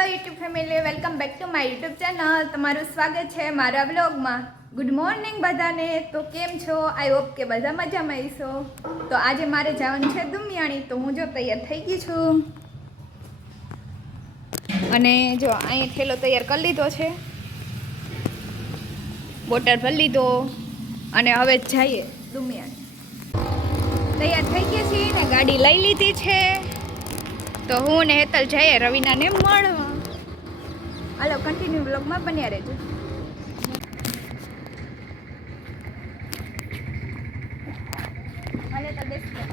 Hello YouTube family, welcome back to my YouTube channel. તમારું સ્વાગત છે મારા વ્લોગમાં. ગુડ મોર્નિંગ બધાને. તો કેમ છો? આઈ હોપ કે બધા મજામાં હશો. તો આજે મારે જવાનું છે દુમિયાણી, તો હું જો તૈયાર થઈ ગઈ છું. અને જો અહીંયા થેલો તૈયાર કરી લીધો છે, બોટર ભરી લીધો અને હવે જઈએ દુમિયાણી. તૈયાર થઈ ગયા છીએ ને ગાડી લઈ લીધી છે. તો હું ને હેતલ જઈએ રવિનાને મળવા. હાલો, કન્ટિન્યુ બ્લોગમાં બન્યા રહેજો. હાલે તો બેસી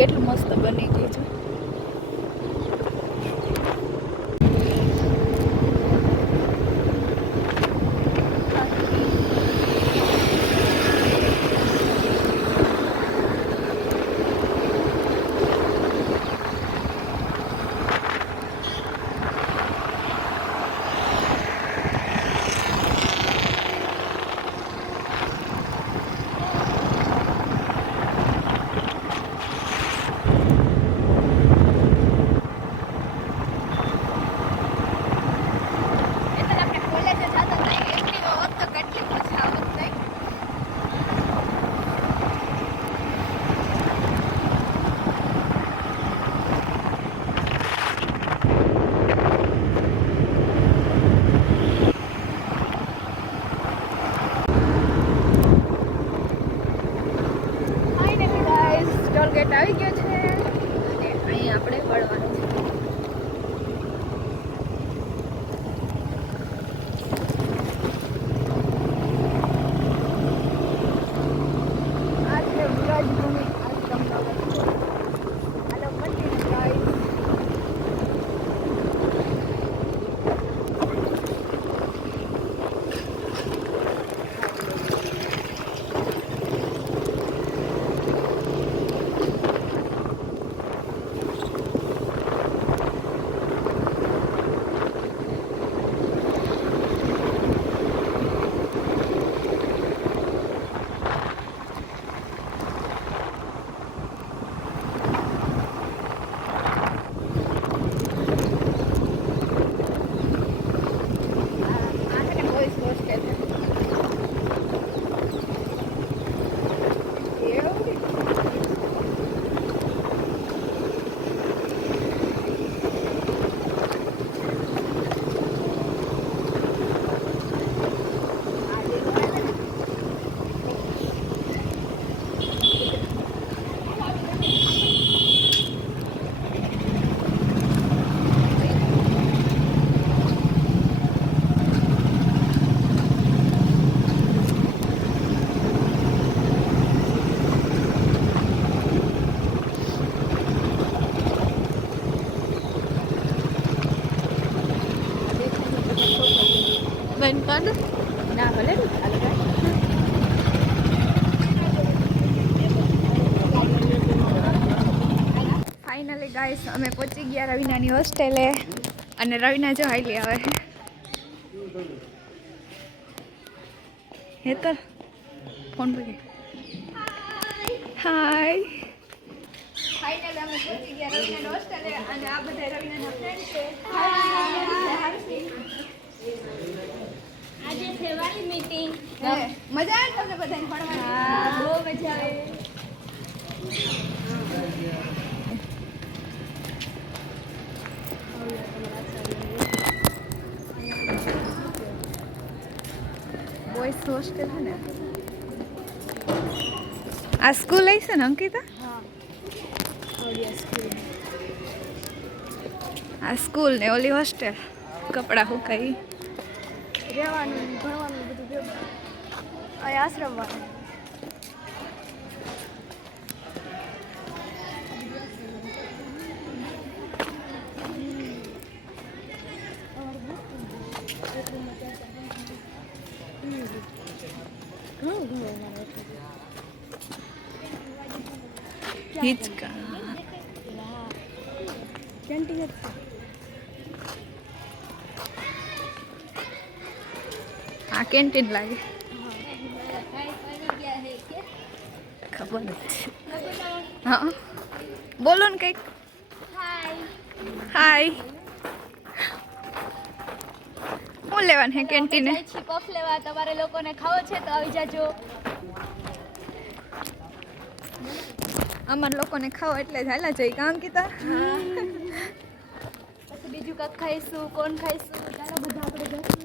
કેટલું મસ્ત બની ગયું છે. ટોલગેટ આવી ગયો છે અને અહીં આપણે વળવાનું છે. આ છે વ્રજભૂમિ આશ્રમનો રસ્તો. હાલો, કન્ટિન્યુ ગાઈસ. ગાઈસ અમે પહોંચી ગયા રવિનાની હોસ્ટેલે અને રવિના જો હાઈલી આવે હે તો ફોન પર હાય ફાઇનલી અમે પહોંચી ગયા રવિનાની હોસ્ટેલે અને આ બધા રવિનાના ફ્રેન્ડ છે આજે છે વાળી મીટિંગ મજા આવે તમને બધાને ભણવાની બહુ મજા આવે બોયસ હોસ્ટેલ છે ને આ સ્કૂલ આવી છે ને અંકિતા આ સ્કૂલ ને ઓલી હોસ્ટેલ કપડાં સુકાઈ રહેવાનું ભણવાનું બધું ભેગું અહીં આશ્રમ વાળું હિચકા કેન્ટીન આ કેન્ટીન લાગે ખબર જ છે હા બોલો ને કંઈક હાય શું લેવાનું હે કેન્ટીને પફ લેવા તમારે લોકોને ખાવો છે તો આવી જાજો અમાર લોકોને ખાઓ એટલે જ હાલા જઈ કામ કીધા પછી બીજું કાંક ખાઈશું કોણ ખાઈશું ચાલો બધા આપણે જઈશું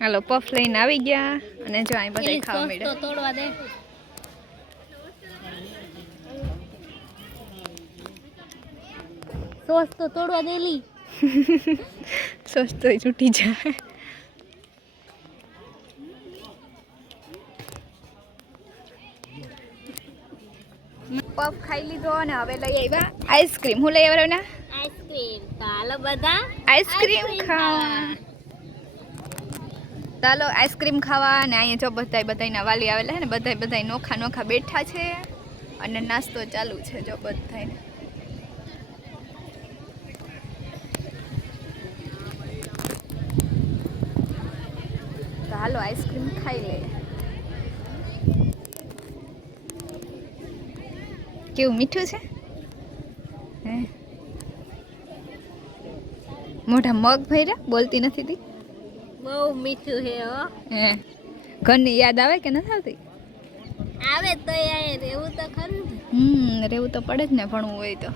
હાલો પફ લઈને આવી ગયા અને જો અહીં બધા ખાવા તો મળ્યા તોડવા દે સોસ તો તોડવા દેલી સસ્તો છૂટી જાય પફ ખાઈ લીધો અને હવે લઈ આવ્યા આઈસ્ક્રીમ હું લઈ આવ્યા ને આઈસ્ક્રીમ ચાલો બધા આઈસ્ક્રીમ ખાવા ચાલો આઈસ્ક્રીમ ખાવા અને અહીંયા જો બધાના વાલી આવેલા છે ને બધા નોખા નોખા બેઠા છે અને નાસ્તો ચાલુ છે જો બધાને તો હાલો આઈસ્ક્રીમ ખાઈ લે કેવું મીઠું છે હે મોઢા મગ ભર્યા બોલતી નથી તી બહુ મીઠું છે હો હે ઘરની યાદ આવે કે નથી આવતી આવે તો યાર રહેવું તો ખરું ને રહેવું તો પડે જ ને ભણવું હોય તો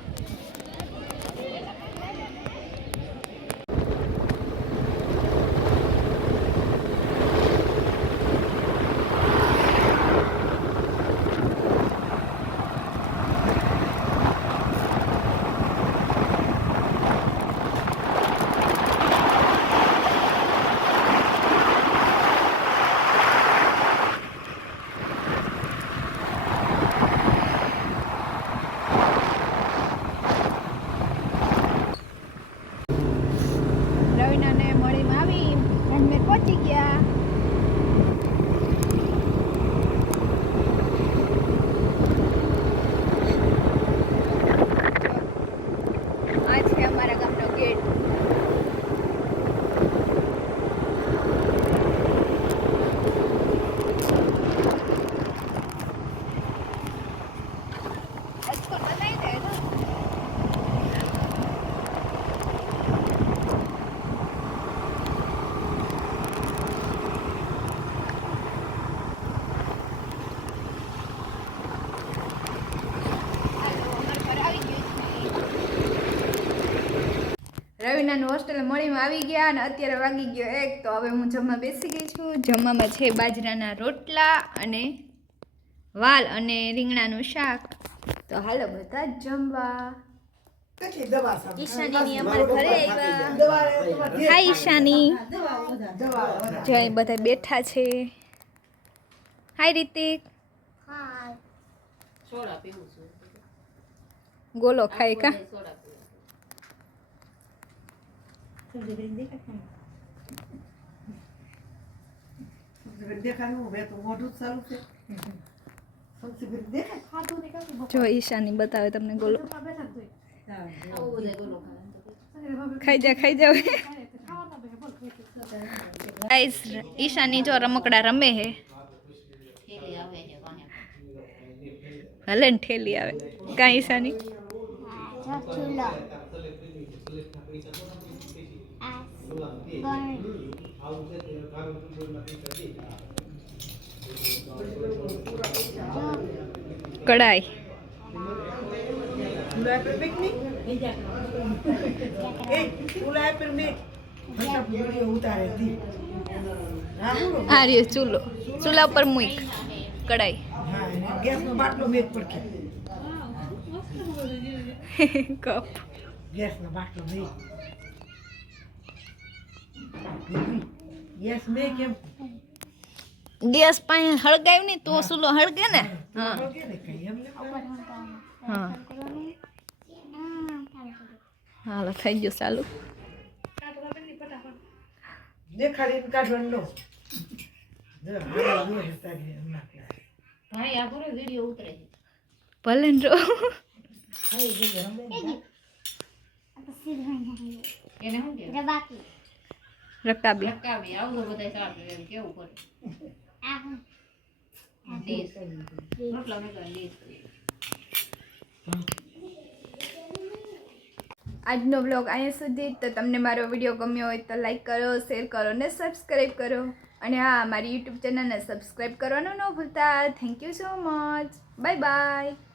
રવિનાને મળીમાં આવી અમે પહોંચી ગયા આ છે અમારા ગામનો ગેટ રવિનાનું હોસ્ટેલ મળીમાં આવી ગયા અને અત્યારે વાગી ગયો 1 તો હવે હું જમવા બેસી ગઈ છું જમવામાં છે બાજરાના રોટલા અને વાલ અને રીંગણાનું શાક તો હાલો બધા જ જમવા ઈશાની અમારા ઘરે આવ્યા હાય ઈશાની જો બધા બેઠા છે હાય રીતિક ગોલો ખાય કા જો ઈશાની બતાવે તમને ગોલો ખાઈ જા ગાઈસ ઈશાની જો રમકડા રમે હે હલે ને ઠેલી આવે કાં ઈશાની કડાઈ આ રહ્યો ચૂલો ચૂલા ઉપર મૂક કડાઈ કપ ગેસ પાસે હળગાવ્યું નહીં તો ચૂલો હળગે ને હા હા હાલો થઈ ગયું ચાલુ દેખાડીને કાઢવાનું ભલે ને જો રકાબી આજનો બ્લોગ અહીંયા સુધી તો તમને મારો વિડીયો ગમ્યો હોય તો લાઈક કરો શેર કરો ને સબસ્ક્રાઈબ કરો અને હા મારી યુટ્યુબ ચેનલને સબસ્ક્રાઈબ કરવાનું ન ભૂલતા thank you so much bye bye